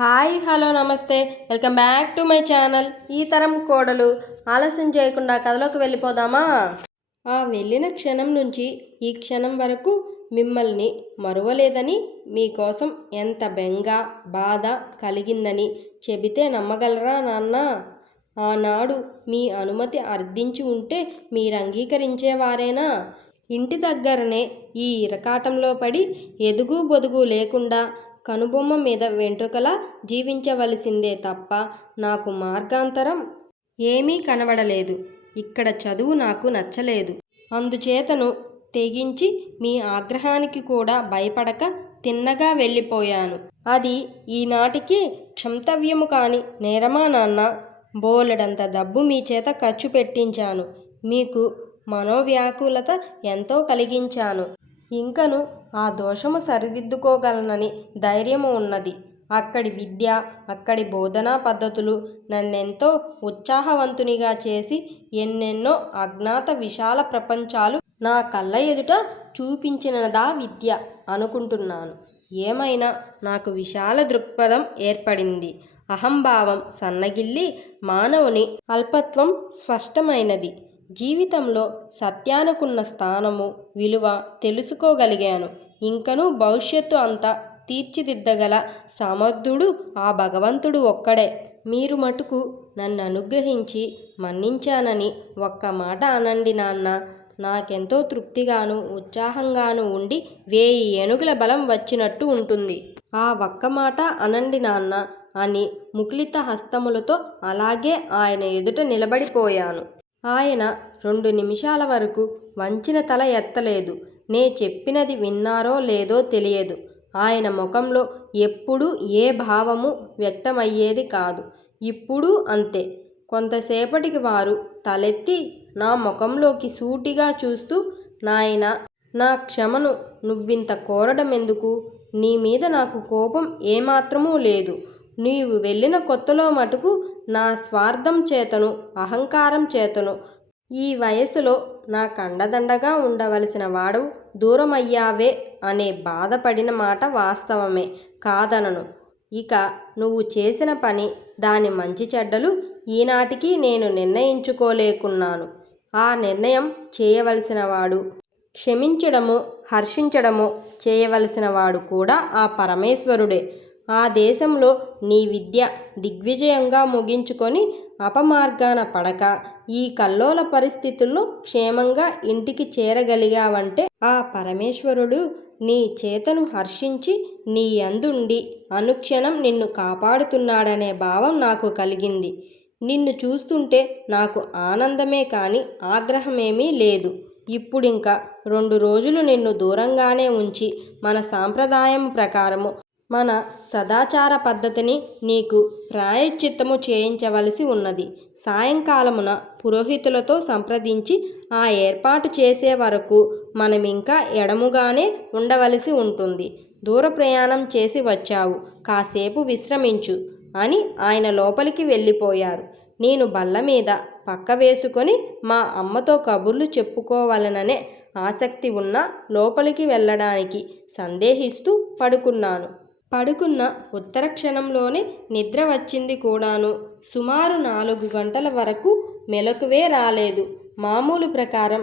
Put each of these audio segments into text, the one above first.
Hi hello నమస్తే. Welcome back to my channel. ఈ తరం కోడలు. ఆలస్యం చేయకుండా కథలోకి వెళ్ళిపోదామా? ఆ వెళ్ళిన క్షణం నుంచి ఈ క్షణం వరకు మిమ్మల్ని మరువలేదని మీకోసం ఎంత బెంగ బాధ కలిగిందని చెబితే నమ్మగలరా నాన్న? ఆనాడు మీ అనుమతి అర్థించి ఉంటే మీరు అంగీకరించేవారేనా ఇంటి దగ్గరనే ఈ ఇరకాటంలో పడి ఎదుగు బొదుగు లేకుండా కనుబొమ్మ మీద వెంట్రుకలా జీవించవలసిందే తప్ప నాకు మార్గాంతరం ఏమీ కనబడలేదు. ఇక్కడ చదువు నాకు నచ్చలేదు. అందుచేతను తెగించి మీ ఆగ్రహానికి కూడా భయపడక తిన్నగా వెళ్ళిపోయాను. అది ఈనాటికి క్షంతవ్యము కాని నేరమా నాన్న? బోలెడంత డబ్బు మీ చేత ఖర్చు పెట్టించాను. మీకు మనోవ్యాకులత ఎంతో కలిగించాను. ఇంకను ఆ దోషము సరిదిద్దుకోగలనని ధైర్యము ఉన్నది. అక్కడి విద్య అక్కడి బోధనా పద్ధతులు నన్నెంతో ఉత్సాహవంతునిగా చేసి ఎన్నెన్నో అజ్ఞాత విశాల ప్రపంచాలు నా కళ్ళ ఎదుట చూపించినదా విద్య అనుకుంటున్నాను. ఏమైనా నాకు విశాల దృక్పథం ఏర్పడింది. అహంభావం సన్నగిల్లి మానవుని అల్పత్వం స్పష్టమైనది. జీవితంలో సత్యానుకున్న స్థానము విలువ తెలుసుకోగలిగాను. ఇంకనూ భవిష్యత్తు అంతా తీర్చిదిద్దగల సమర్థుడు ఆ భగవంతుడు ఒక్కడే. మీరు మటుకు నన్ను అనుగ్రహించి మన్నించానని ఒక్క మాట అనండి నాన్న. నాకెంతో తృప్తిగాను ఉత్సాహంగాను ఉండి వేయి ఏనుగుల బలం వచ్చినట్టు ఉంటుంది. ఆ ఒక్క మాట అనండి నాన్న అని ముకులిత హస్తములతో అలాగే ఆయన ఎదుట నిలబడిపోయాను. ఆయన రెండు నిమిషాల వరకు వంచిన తల ఎత్తలేదు. నే చెప్పినది విన్నారో లేదో తెలియదు. ఆయన ముఖంలో ఎప్పుడూ ఏ భావము వ్యక్తమయ్యేది కాదు. ఇప్పుడు అంతే. కొంతసేపటికి వారు తలెత్తి నా ముఖంలోకి సూటిగా చూస్తూ నాయన నా క్షమను నువ్వింత కోరడమెందుకు? నీ మీద నాకు కోపం ఏమాత్రమూ లేదు. నీవు వెళ్ళిన కొత్తలో మటుకు నా స్వార్థం చేతను అహంకారం చేతను. ఈ వయసులో నా కండదండగా ఉండవలసిన వాడు దూరమయ్యావే అనే బాధపడిన మాట వాస్తవమే కాదనను. ఇక నువ్వు చేసిన పని దాని మంచి చెడ్డలు ఈనాటికి నేను నిర్ణయించుకోలేకున్నాను. ఆ నిర్ణయం చేయవలసిన వాడు క్షమించడము హర్షించడము చేయవలసిన వాడు కూడా ఆ పరమేశ్వరుడే. ఆ దేశంలో నీ విద్య దిగ్విజయంగా ముగించుకొని అపమార్గాన పడక. ఈ కల్లోల పరిస్థితుల్లో క్షేమంగా ఇంటికి చేరగలిగావంటే ఆ పరమేశ్వరుడు నీ చేతను హర్షించి నీ అందుండి అనుక్షణం నిన్ను కాపాడుతున్నాడనే భావం నాకు కలిగింది. నిన్ను చూస్తుంటే నాకు ఆనందమే కానీ ఆగ్రహమేమీ లేదు. ఇప్పుడింక రెండు రోజులు నిన్ను దూరంగానే ఉంచి మన సాంప్రదాయం ప్రకారము మన సదాచార పద్ధతిని నీకు ప్రాయశ్చిత్తము చేయించవలసి ఉన్నది. సాయంకాలమున పురోహితులతో సంప్రదించి ఆ ఏర్పాటు చేసే వరకు మనమింకా ఎడముగానే ఉండవలసి ఉంటుంది. దూర ప్రయాణం చేసి వచ్చావు. కాసేపు విశ్రమించు అని ఆయన లోపలికి వెళ్ళిపోయారు. నేను బల్ల మీద పక్క వేసుకొని మా అమ్మతో కబుర్లు చెప్పుకోవాలననే ఆసక్తి ఉన్న లోపలికి వెళ్ళడానికి సందేహిస్తూ పడుకున్నాను. పడుకున్న ఉత్తర క్షణంలోనే నిద్ర వచ్చింది కూడాను. సుమారు నాలుగు గంటల వరకు మెలకువే రాలేదు. మామూలు ప్రకారం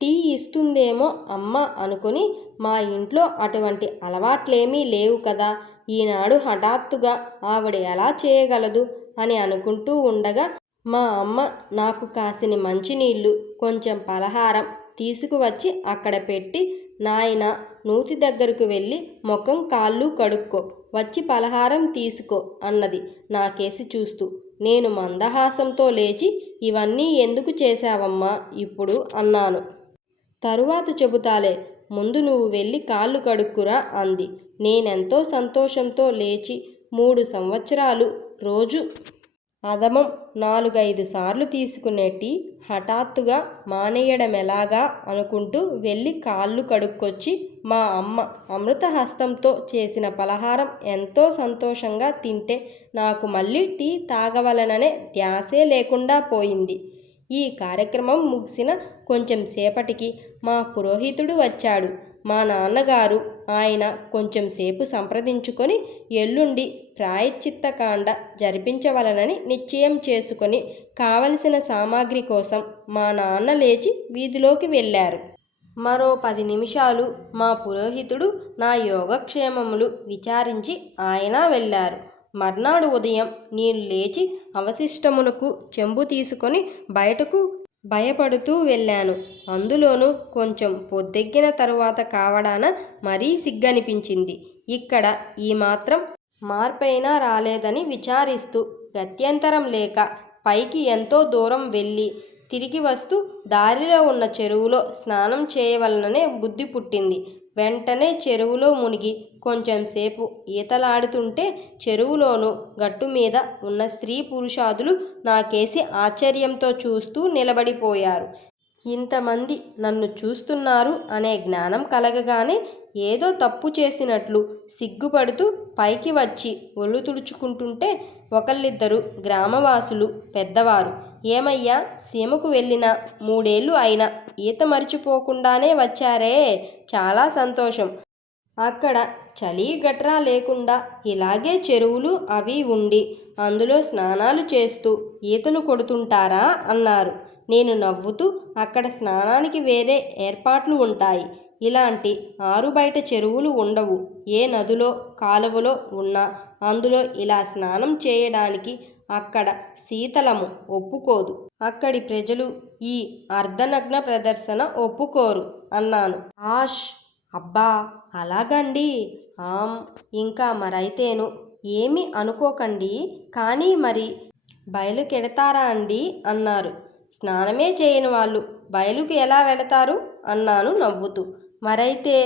టీ ఇస్తుందేమో అమ్మ అనుకుని మా ఇంట్లో అటువంటి అలవాట్లేమీ లేవు కదా. ఈనాడు హఠాత్తుగా ఆవిడ ఎలా చేయగలదు అని అనుకుంటూ ఉండగా మా అమ్మ నాకు కాసిన మంచినీళ్ళు కొంచెం పలహారం తీసుకువచ్చి అక్కడ పెట్టి నాయన నూతి దగ్గరకు వెళ్ళి ముఖం కాళ్ళు కడుక్కో వచ్చి పలహారం తీసుకో అన్నది నాకేసి చూస్తూ. నేను మందహాసంతో లేచి ఇవన్నీ ఎందుకు చేశావమ్మా? ఇప్పుడు అన్నాను. తరువాత చెబుతాలే ముందు నువ్వు వెళ్ళి కాళ్ళు కడుక్కురా అంది. నేనెంతో సంతోషంతో లేచి మూడు సంవత్సరాలు రోజు అదమం నాలుగైదు సార్లు తీసుకునే టీ హఠాత్తుగా మానేయడమెలాగా అనుకుంటూ వెళ్ళి కాళ్ళు కడుక్కొచ్చి మా అమ్మ అమృతహస్తంతో చేసిన పలహారం ఎంతో సంతోషంగా తింటే నాకు మళ్ళీ టీ తాగవలననే ధ్యాసే లేకుండా పోయింది. ఈ కార్యక్రమం ముగిసిన కొంచెం సేపటికి మా పురోహితుడు వచ్చాడు. మా నాన్నగారు ఆయన కొంచెం సేపు సంప్రదించుకొని ఎల్లుండి ప్రాయశ్చిత్తకాండ జరిపించవలనని నిశ్చయం చేసుకొని కావలసిన సామాగ్రి కోసం మా నాన్న లేచి వీధిలోకి వెళ్ళారు. మరో పది నిమిషాలు మా పురోహితుడు నా యోగక్షేమములు విచారించి ఆయన వెళ్ళారు. మర్నాడు ఉదయం నేను లేచి అవశిష్టములకు చెంబు తీసుకొని బయటకు భయపడుతూ వెళ్ళాను. అందులోనూ కొంచెం పొద్దెగ్గిన తరువాత కావడాన మరీ సిగ్గనిపించింది. ఇక్కడ ఈ మాత్రం మార్పైనా రాలేదని విచారిస్తూ గత్యంతరం లేక పైకి ఎంతో దూరం వెళ్ళి తిరిగి వస్తూ దారిలో ఉన్న చెరువులో స్నానం చేయవలననే బుద్ధి పుట్టింది. వెంటనే చెరువులో మునిగి కొంచెం సేపు ఈతలాడుతుంటే చెరువులోనూ గట్టు మీద ఉన్న స్త్రీ పురుషాదులు నాకేసి ఆశ్చర్యంతో చూస్తూ నిలబడిపోయారు. ఇంతమంది నన్ను చూస్తున్నారు అనే జ్ఞానం కలగగానే ఏదో తప్పు చేసినట్లు సిగ్గుపడుతూ పైకి వచ్చి ఒళ్ళు తుడుచుకుంటుంటే ఒకళ్ళిద్దరు గ్రామవాసులు పెద్దవారు ఏమయ్యా? సీమకు వెళ్ళిన మూడేళ్ళు అయినా ఈత మరిచిపోకుండానే వచ్చారే. చాలా సంతోషం. అక్కడ చలి గట్రా లేకుండా ఇలాగే చెరువులు అవి ఉండి అందులో స్నానాలు చేస్తూ ఈతలు కొడుతుంటారా? అన్నారు. నేను నవ్వుతూ అక్కడ స్నానానికి వేరే ఏర్పాట్లు ఉంటాయి. ఇలాంటి ఆరు బయట చెరువులు ఉండవు. ఏ నదిలో కాలువలో ఉన్నా అందులో ఇలా స్నానం చేయడానికి అక్కడ శీతలము ఒప్పుకోదు. అక్కడి ప్రజలు ఈ అర్ధనగ్న ప్రదర్శన ఒప్పుకోరు అన్నాను. ఆష్! అబ్బా! అలాగండి? ఆమ్! ఇంకా మరైతేను ఏమి అనుకోకండి. కానీ మరి బయలుకెడతారా అండి? అన్నారు. స్నానమే చేయని వాళ్ళు బయలుకి ఎలా వెడతారు? అన్నాను నవ్వుతూ. మరైతే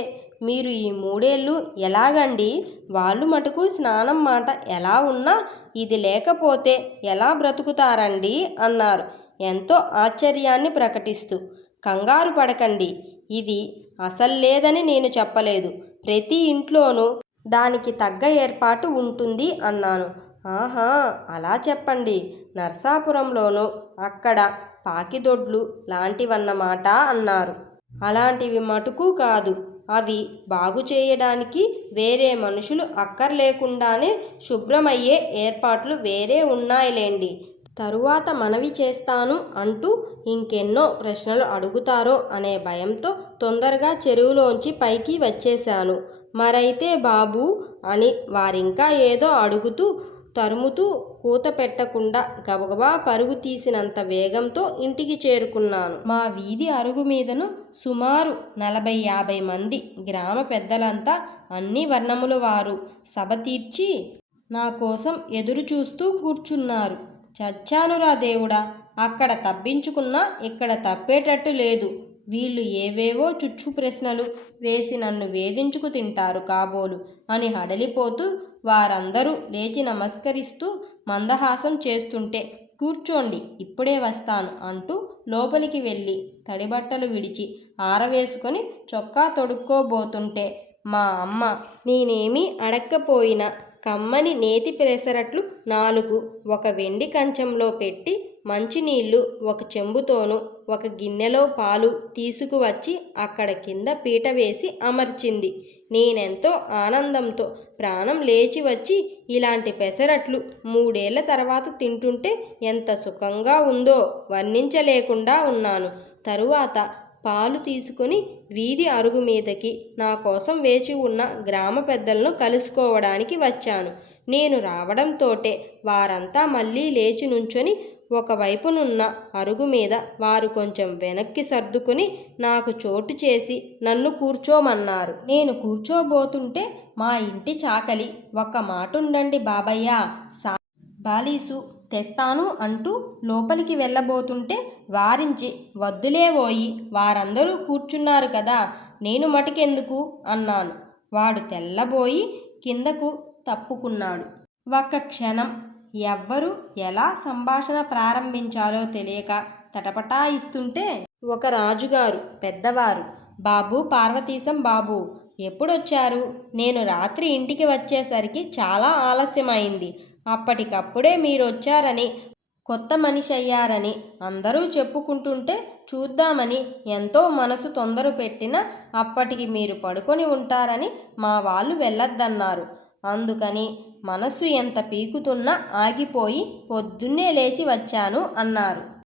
మీరు ఈ మూడేళ్ళు ఎలాగండి? వాళ్ళు మటుకు స్నానం మాట ఎలా ఉన్నా ఇది లేకపోతే ఎలా బ్రతుకుతారండి? అన్నారు. ఎంతో ఆశ్చర్యాన్ని ప్రకటిస్తూ. కంగారు పడకండి. ఇది అసలు లేదని నేను చెప్పలేదు. ప్రతి ఇంట్లోనూ దానికి తగ్గ ఏర్పాటు ఉంటుంది అన్నాను. ఆహా అలా చెప్పండి. నర్సాపురంలోనూ అక్కడ పాకిదొడ్లు లాంటివన్నమాట అన్నారు. అలాంటివి మటుకు కాదు. అవి బాగు చేయడానికి వేరే మనుషులు అక్కర్లేకుండానే శుభ్రమయ్యే ఏర్పాట్లు వేరే ఉన్నాయిలేండి. తరువాత మనవి చేస్తాను అంటూ ఇంకెన్నో ప్రశ్నలు అడుగుతారో అనే భయంతో తొందరగా చెరువులోంచి పైకి వచ్చేశాను. మరైతే బాబు అని వారింకా ఏదో అడుగుతూ తరుముతూ కూత పెట్టకుండా గబగబా పరుగు తీసినంత వేగంతో ఇంటికి చేరుకున్నాను. మా వీధి అరుగు మీదను సుమారు నలభై యాభై మంది గ్రామ పెద్దలంతా అన్ని వర్ణముల వారు. సభ తీర్చి నా కోసం ఎదురు చూస్తూ కూర్చున్నారు. చచ్చానురా దేవుడా అక్కడ తప్పించుకున్నా ఇక్కడ తప్పేటట్టు లేదు. వీళ్ళు ఏవేవో చుచ్చు ప్రశ్నలు వేసి నన్ను వేధించుకు తింటారు కాబోలు అని హడలిపోతూ వారందరూ లేచి నమస్కరిస్తూ మందహాసం చేస్తుంటే కూర్చోండి ఇప్పుడే వస్తాను అంటూ లోపలికి వెళ్ళి తడిబట్టలు విడిచి ఆరవేసుకొని చొక్కా తొడుక్కోబోతుంటే మా అమ్మ నేనేమీ అడక్కపోయినా కమ్మని నేతి పెరసరట్లు నాలుగు ఒక వెండి కంచంలో పెట్టి మంచినీళ్ళు ఒక చెంబుతోనూ ఒక గిన్నెలో పాలు తీసుకువచ్చి అక్కడ కింద పీట వేసి అమర్చింది. నేనెంతో ఆనందంతో ప్రాణం లేచి వచ్చి ఇలాంటి పెసరట్లు మూడేళ్ళ తర్వాత తింటుంటే ఎంత సుఖంగా ఉందో వర్ణించలేకుండా ఉన్నాను. తరువాత పాలు తీసుకొని వీధి అరుగు మీదకి నా కోసం వేచి ఉన్న గ్రామ పెద్దలను కలుసుకోవడానికి వచ్చాను. నేను రావడంతోటే వారంతా మళ్ళీ లేచి నుంచొని ఒకవైపునున్న అరుగు మీద వారు కొంచెం వెనక్కి సర్దుకుని నాకు చోటు చేసి నన్ను కూర్చోమన్నారు. నేను కూర్చోబోతుంటే మా ఇంటి చాకలి ఒక్క మాటుండండి బాబయ్య సా బాలీసు తెస్తాను అంటూ లోపలికి వెళ్ళబోతుంటే వారించి వద్దులేవోయి వారందరూ కూర్చున్నారు కదా నేను మటుకెందుకు అన్నాను. వాడు తెల్లబోయి కిందకు తప్పుకున్నాడు. ఒక్క క్షణం ఎవ్వరు ఎలా సంభాషణ ప్రారంభించాలో తెలియక తటపటాయిస్తుంటే ఒక రాజుగారు పెద్దవారు బాబు పార్వతీశం బాబు ఎప్పుడొచ్చారు? నేను రాత్రి ఇంటికి వచ్చేసరికి చాలా ఆలస్యమైంది. అప్పటికప్పుడే మీరు వచ్చారని కొత్త మనిషి అయ్యారని అందరూ చెప్పుకుంటుంటే చూద్దామని ఎంతో మనసు తొందర పెట్టినా అప్పటికి మీరు పడుకొని ఉంటారని మా వాళ్ళు వెళ్ళొద్దన్నారు. అందుకని మనసు ఎంత పీకుతున్నా ఆగిపోయి పొద్దున్నే లేచి వచ్చాను అన్నారు.